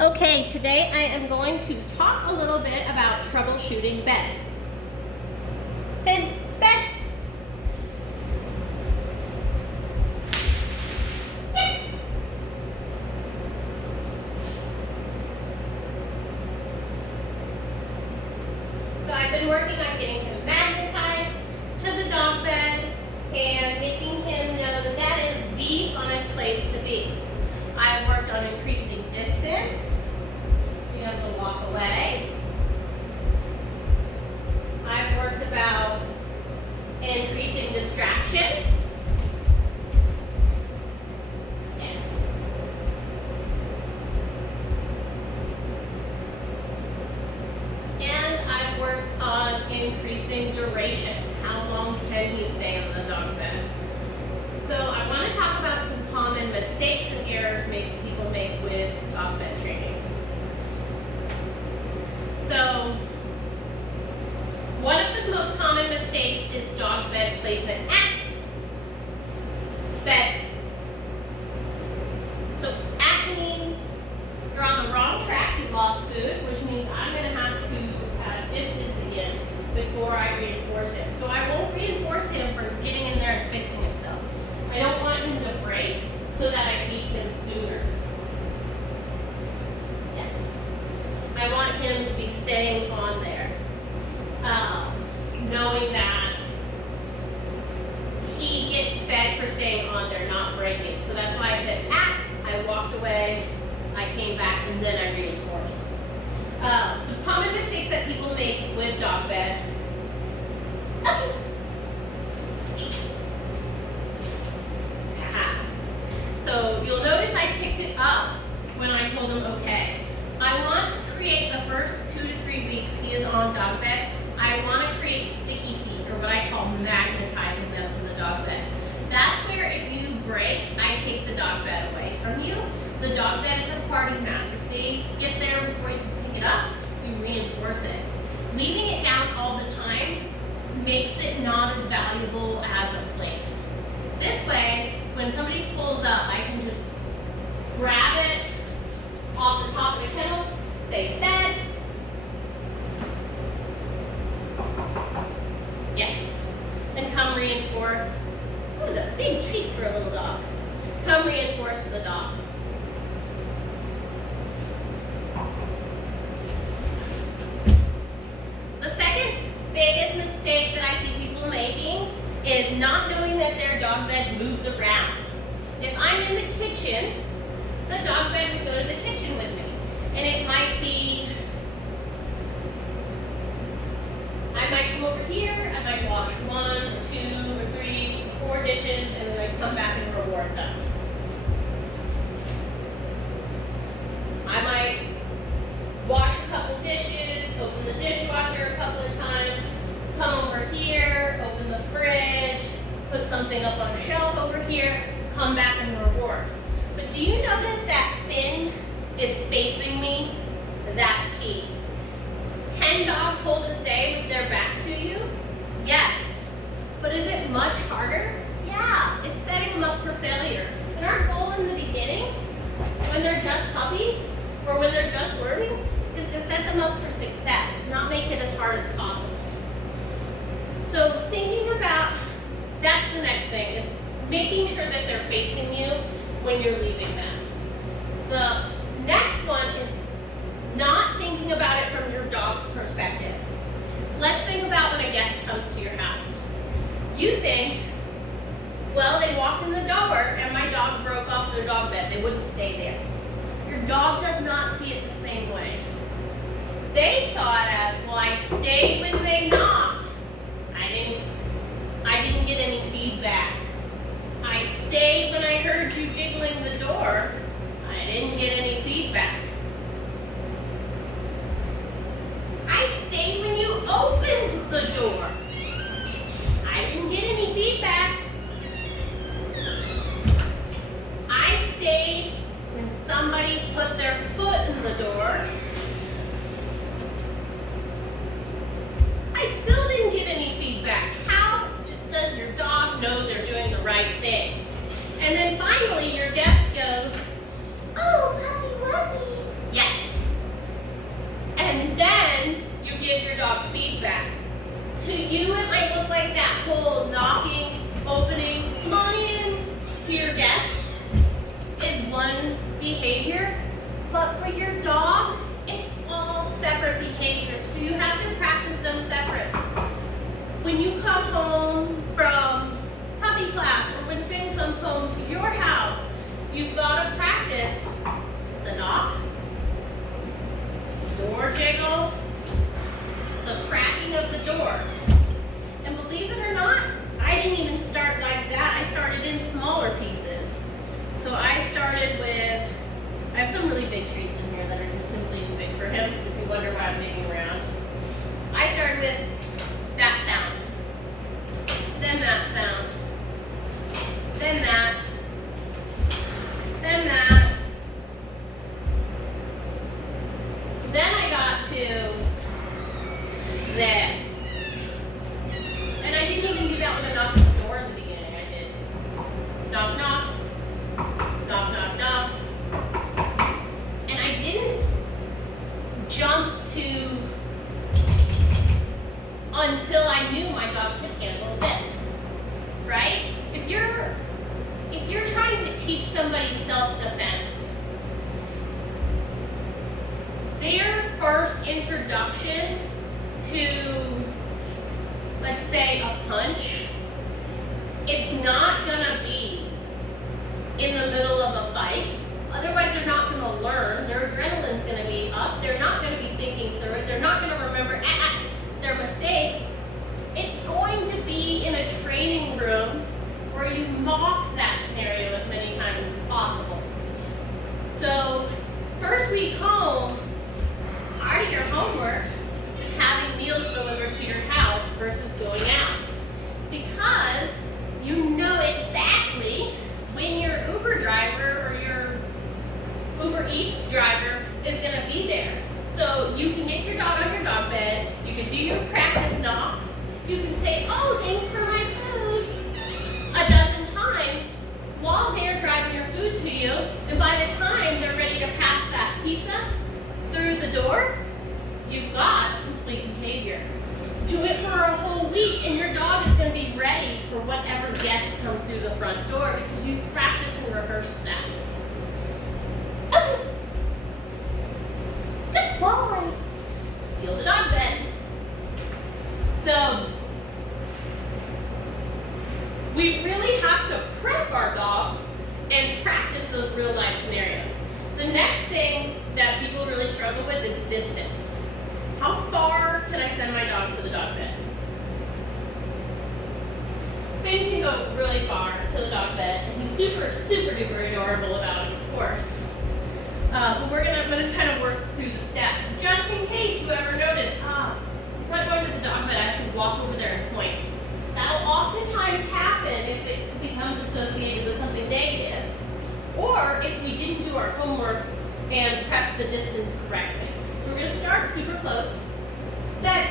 Okay, today I am going to talk a little bit about troubleshooting bed. Finn, bed. Yes. So I've been working on getting him magnetized to the dog bed and making him know that that is the funnest place to be. I've worked on increasing distance. You have to walk away. I've worked about increasing distraction. Yes. And I've worked on increasing duration. How long can you stay on the dog bed? So I want to talk about some common mistakes and errors people make with dog bed training. So one of the most common mistakes is dog bed placement at bed. So at means you're on the wrong track, you lost food, which means I'm going to have to have distance again before I reinforce him. So I won't reinforce him for getting in there and fixing himself. I don't want him to break so that I feed him sooner. Yes. I want him to be staying on there. Knowing that he gets fed for staying on there, not breaking. So that's why I said I walked away, I came back, and then I reinforced. Some common mistakes that people make with dog bed. Okay. So you'll notice I picked it up when I told him okay. I want to create the first 2 to 3 weeks he is on dog bed. I want to create sticky feet, or what I call magnetizing them to the dog bed. That's where if you break, I take the dog bed away from you. The dog bed is a party mat. If they get there before you can pick it up, you reinforce it. Leaving it down all the time makes it not as valuable as a place. This way, when somebody pulls up, I can just grab it off the top of the kennel, say bed. Yes. And come reinforce. That was a big treat for a little dog. Come reinforce the dog. The second biggest mistake that I see people making is not knowing that their dog bed moves around. If I'm in the kitchen, the dog bed would go to the kitchen with me. And it might be, I might come over here, I might wash 1, 2, or 3, 4 dishes, and then I come back and reward them. I might wash a couple dishes, open the dishwasher a couple of times, come over here, open the fridge, put something up on a shelf over here, come back and reward. But do you notice that Finn is facing me? That's key. Can dogs hold a stay with their back to you? Yes. But is it much harder? Yeah, it's setting them up for failure. And our goal in the beginning, when they're just puppies, or when they're just learning, is to set them up for success, not make it as hard as possible. So thinking about, that's the next thing, is making sure that they're facing you when you're leaving them. The next one is not thinking about it from your dog's perspective. Let's think about when a guest comes to your house. You think, well, they walked in the door and my dog broke off their dog bed. They wouldn't stay there. Your dog does not see it the same way. They saw it as, well, I stayed when they knocked. I didn't get any feedback. I stayed when I heard you jiggling the door. I didn't get any feedback. I stayed when you opened the door. I didn't get any feedback. I stayed when somebody put their foot in the door. I still didn't get any feedback. How does your dog know they're doing the right thing? And then finally, your guest goes, oh, puppy, puppy. Yes. But for your dog, it's all separate behaviors, so you have to practice them separate. When you come home from puppy class or when Finn comes home to your house, you've got to practice the knock, door jiggle, the cracking of the door. And believe it or not, I didn't even start like that. I started in smaller pieces. So I started with, I have some really big treats in here that are just simply too big for him, if you wonder why I'm digging around. I started with that sound, then that sound, then that, then that. Then I got to this. And I didn't even do that with a knock on the door in the beginning. I did knock, knock, knock, knock, knock. And I didn't jump to until I knew my dog could handle this, right? If you're trying to teach somebody self-defense, their first introduction to, let's say, a punch, it's not gonna be in the middle of a fight. Otherwise, they're not gonna learn. Their adrenaline's gonna be up. They're not gonna be thinking through it. They're not gonna remember their mistakes. It's going to be in a training room where you mock that scenario as many times as possible. So, first week home, part of your homework is having meals delivered to your house versus going out. Because you know exactly when your Uber driver or your Uber Eats driver is gonna be there. So you can get your dog on your dog bed, you can do your practice knocks, you can say, oh, thanks for my food, a dozen times while they're driving your food to you, and by the time they're ready to pass that pizza through the door, you've got complete behavior. Do it for a whole week and your dog is going to be ready for whatever guests come through the front door because you've practiced and rehearsed that. Okay. Good boy. Steal the dog bed. So, we really have to prep our dog and practice those real life scenarios. The next thing that people really struggle with is distance. How far can I send my dog to the dog bed? Finn can go really far to the dog bed, and he's super, super duper adorable about it, of course. But I'm gonna kind of work through the steps, just in case you ever notice, he's not going to the dog bed, I have to walk over there and point. That'll oftentimes happen if it becomes associated with something negative, or if we didn't do our homework and prep the distance correctly. So we're going to start super close. Then,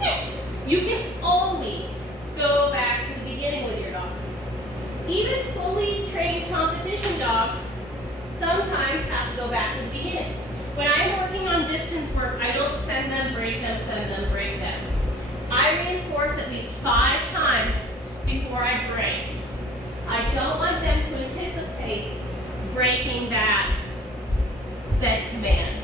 yes, you can always go back to the beginning with your dog. Even fully trained competition dogs sometimes have to go back to the beginning. When I'm working on distance work, I don't send them, break them, send them, break them. I reinforce at least 5 times before I break. I don't want them to anticipate breaking that command.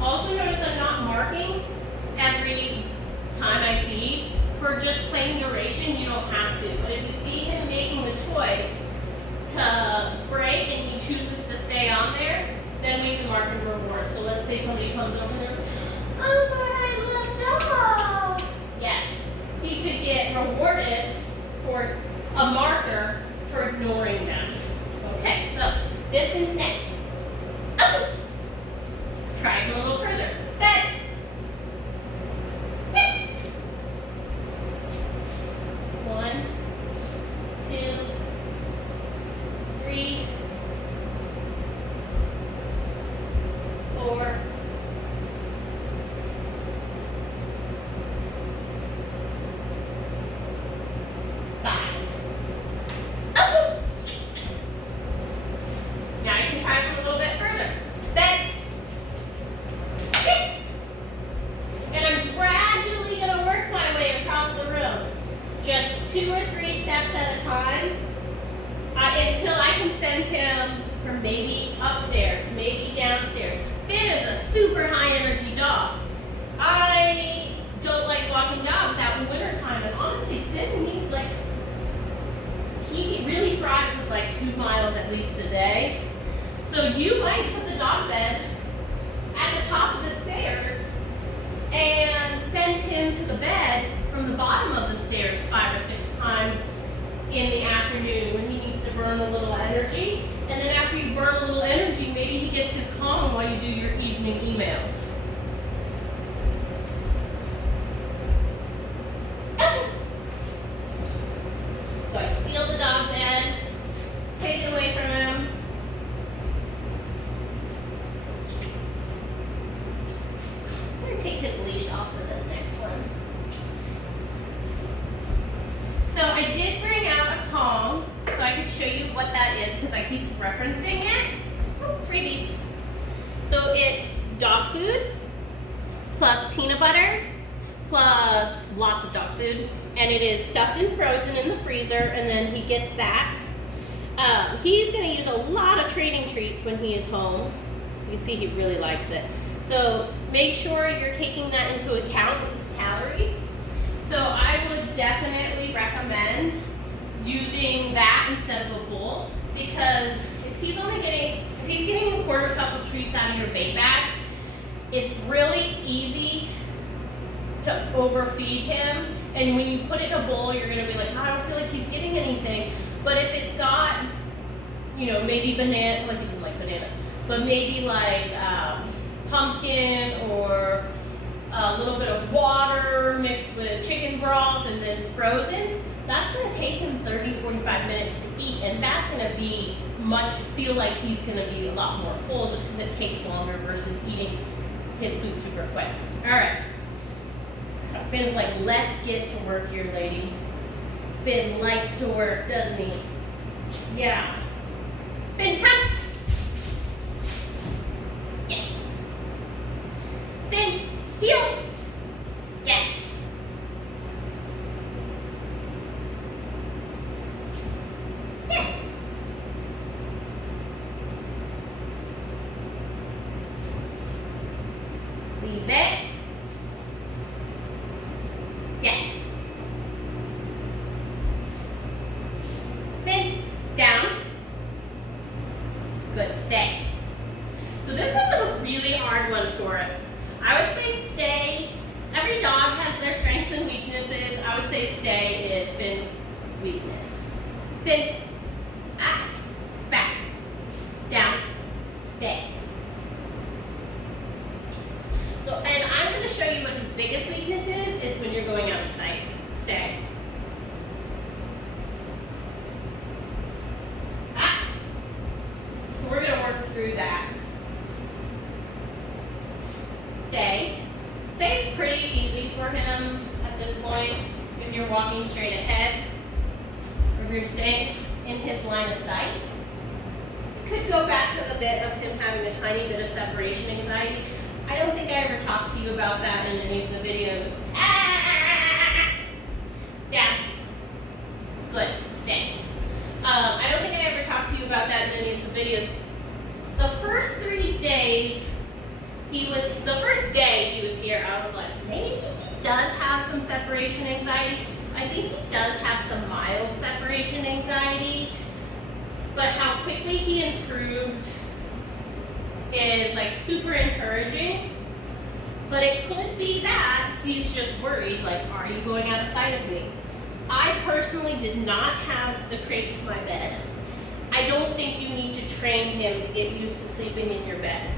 Also notice I'm not marking every time I feed. For just plain duration, you don't have to. But if you see him making the choice to break and he chooses to stay on there, then we can mark and reward. So let's say somebody comes over there, oh, but I love dogs. Yes, he could get rewarded for a marker for ignoring them. Okay, so distance next. Try it a little further. Bend. Yes. 1, 2, 3, 4, 5. Okay. Now you can try 2 or 3 steps at a time until I can send him from maybe upstairs, maybe downstairs. Finn is a super high energy dog. I don't like walking dogs out in wintertime, and honestly, Finn needs he really thrives with 2 miles at least a day. So you might put the dog bed at the top of the stairs and send him to the bed from the bottom of the stairs 5 or 6 times in the afternoon when he needs to burn a little energy. And then after you burn a little energy, maybe he gets his calm while you do your evening emails. So I steal the dog bed, take it away from him. I'm going to take his leash off for this next one. So I did bring out a Kong so I could show you what that is because I keep referencing it. Oh, freebie. So it's dog food plus peanut butter plus lots of dog food. And it is stuffed and frozen in the freezer, and then he gets that. He's going to use a lot of training treats when he is home. You can see he really likes it. So make sure you're taking that into account with his calories. So I would definitely recommend using that instead of a bowl, because if he's getting a quarter cup of treats out of your bait bag, it's really easy to overfeed him. And when you put it in a bowl, you're gonna be like, I don't feel like he's getting anything. But if it's got, maybe banana, he doesn't like banana, but maybe pumpkin or a little bit of water mixed with chicken broth and then frozen, that's gonna take him 30, 45 minutes to eat. And that's gonna feel like he's gonna be a lot more full just because it takes longer versus eating his food super quick. All right. So Finn's like, let's get to work here, lady. Finn likes to work, doesn't he? Yeah. Finn, come. Yes. Finn, heel. Yes. Yes. Leave it. Yes. Fin, down. Good, stay. So this one was a really hard one for it. I would say stay. Every dog has their strengths and weaknesses. I would say stay is Finn's weakness. Fin, back, down, stay. Yes. So, and I'm going to show you what his biggest weakness is. It's when you're going out of sight. Stay. So we're going to work through that. Stay. Stay is pretty easy for him at this point if you're walking straight ahead or if you're staying in his line of sight. It could go back to the bit of him having a tiny bit of separation anxiety. I don't think I ever talked to you about that in any of the videos. Down. Good. Stay. I don't think I ever talked to you about that in any of the videos. The first 3 days, the first day he was here, I was like, maybe he does have some separation anxiety. I think he does have some mild separation anxiety, but how quickly he improved is super encouraging. But it could be that he's just worried, are you going out of sight of me? I personally did not have the crate to my bed. I don't think you need to train him to get used to sleeping in your bed.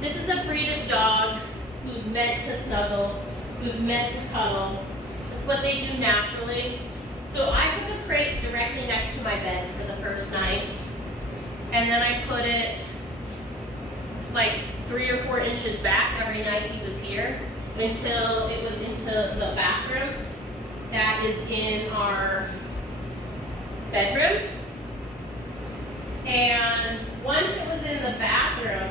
This is a breed of dog who's meant to snuggle, who's meant to cuddle. It's what they do naturally. So I put the crate directly next to my bed for the first night. And then I put it 3 or 4 inches back every night he was here until it was into the bathroom. That is in our bedroom. And once it was in the bathroom,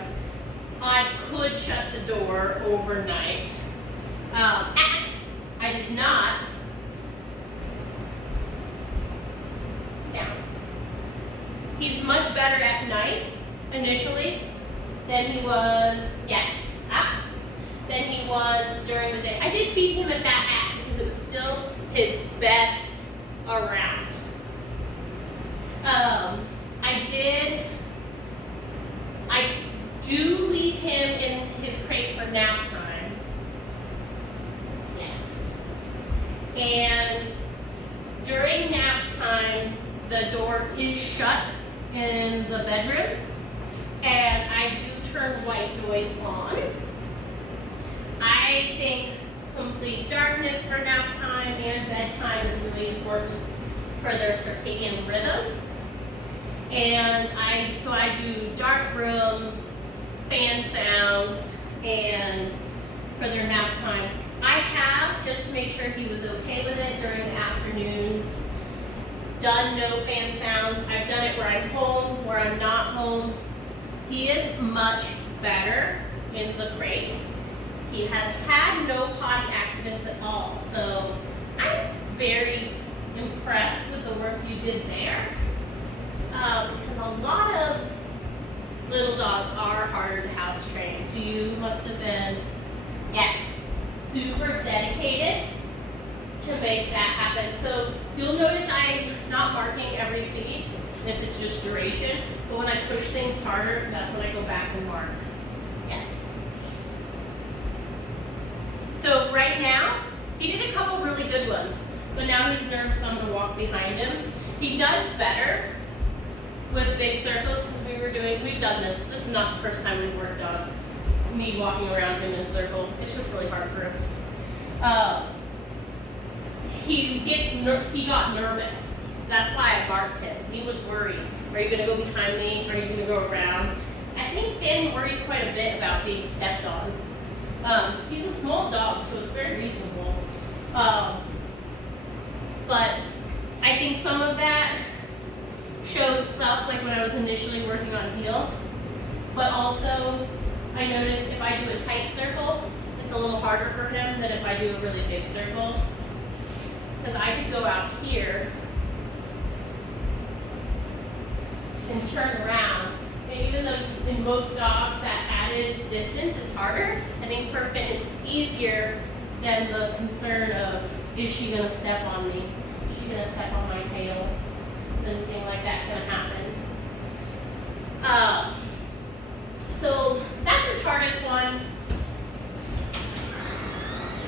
I could shut the door overnight. I did not. He's much better at night, initially, than he was, than he was during the day. I did feed him at that app because it was still his best around. I do leave him in his crate for nap time. Yes. And during nap times, the door is shut in the bedroom, and I do turn white noise on. I think complete darkness for nap time and bedtime is really important for their circadian rhythm. And so I do dark room, fan sounds, and for their nap time. I have, just to make sure he was okay with it during the afternoons, done no fan sounds. I've done it where I'm home, where I'm not home. He is much better in the crate. He has had no potty accidents at all, so I'm very impressed with the work you did there. Because a lot of little dogs are harder to house train, so you must have been, super dedicated to make that happen. So you'll notice I'm not marking every feed if it's just duration, but when I push things harder, that's when I go back and mark. Yes. So right now, he did a couple really good ones, but now he's nervous I'm gonna walk behind him. He does better with big circles because we've done this. This is not the first time we've worked on me walking around him in a circle. It's just really hard for him. He got nervous. That's why I barked him. He was worried. Are you gonna go behind me? Are you gonna go around? I think Finn worries quite a bit about being stepped on. He's a small dog, so it's very reasonable. But I think some of that shows up like when I was initially working on heel, but also I noticed if I do a tight circle, it's a little harder for him than if I do a really big circle. Because I could go out here and turn around, and even though in most dogs that added distance is harder, I think for Finn it's easier than the concern of, is she gonna step on me? Is she gonna step on my tail? Is anything like that gonna happen? So that's his hardest one.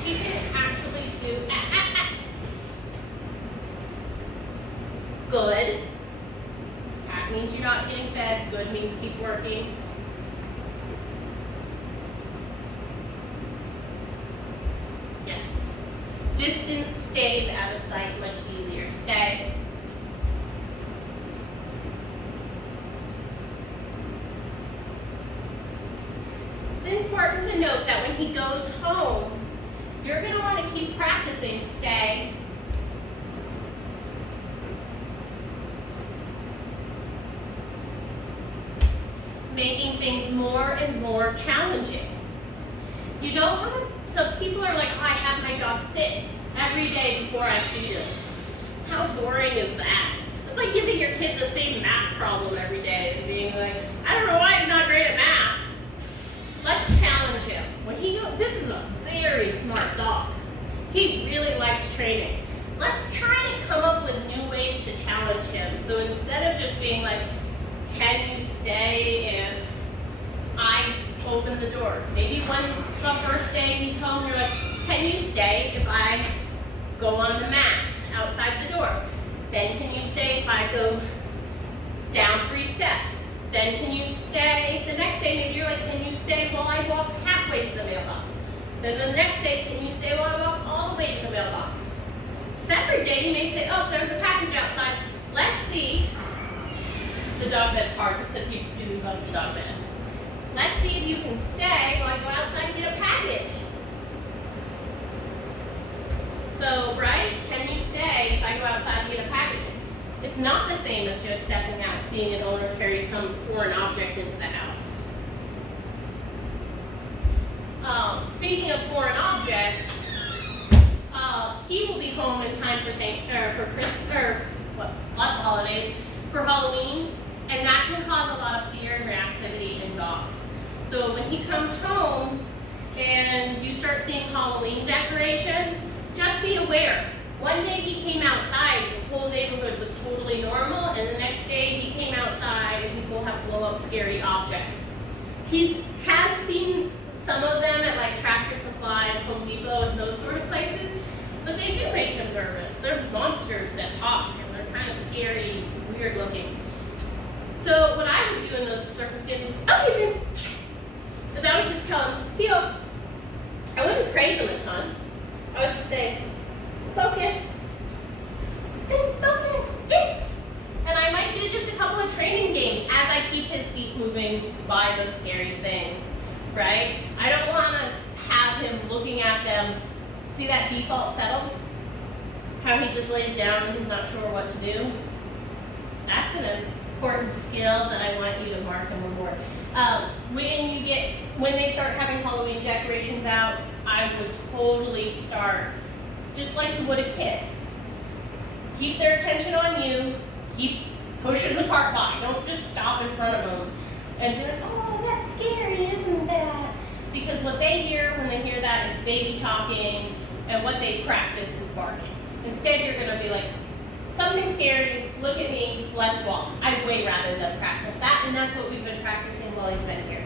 He can actually do Good. That means you're not getting fed. Good means keep working. Yes. Distance stays out of sight much easier. Stay. It's important to note that when he goes home, you're going to want to keep practicing stay. Making things more and more challenging. You don't want to, so people are like, oh, I have my dog sit every day before I feed him. How boring is that? It's like giving your kid the same math problem every day and being like, I don't know why he's not great at math. Let's challenge him. When he goes, this is a very smart dog. He really likes training. Let's try to come up with new ways to challenge him. So instead of just being like, can you stay if I open the door? Maybe when the first day he's home, you're like, can you stay if I go on the mat outside the door? Then can you stay if I go down 3 steps? Then can you stay, the next day maybe you're like, can you stay while I walk halfway to the mailbox? Then the next day, can you stay while I walk all the way to the mailbox? Separate day, you may say, oh, there's a package outside. Let's see. The dog bed's hard because he loves the dog bed. Let's see if you can stay while I go outside and get a package. So, right, can you stay if I go outside and get a package? It's not the same as just stepping out and seeing an owner carry some foreign object into the house. Speaking of foreign objects, he will be home in time for lots of holidays. For Halloween, And that can cause a lot of fear and reactivity in dogs. So when he comes home and you start seeing Halloween decorations, just be aware. One day he came outside, the whole neighborhood was totally normal, and the next day he came outside and people have blow up scary objects. He has seen some of them at like Tractor Supply and Home Depot and those sort of places, but they do make him nervous. They're monsters that talk and they're kind of scary, weird looking. So what I would do in those circumstances, okay, is I would just tell him, Theo, I wouldn't praise him a ton. I would just say, focus, then focus, yes. And I might do just a couple of training games as I keep his feet moving by those scary things, right? I don't want to have him looking at them. See that default settle? How he just lays down and he's not sure what to do? That's an important skill that I want you to mark and reward. When they start having Halloween decorations out, I would totally start just like you would a kid. Keep their attention on you. Keep pushing the cart by. Don't just stop in front of them and be like, oh, that's scary, isn't that? Because what they hear when they hear that is baby talking, and what they practice is barking. Instead, you're going to be like, something scary, look at me, let's walk. I'd way rather than practice that, and that's what we've been practicing while he's been here.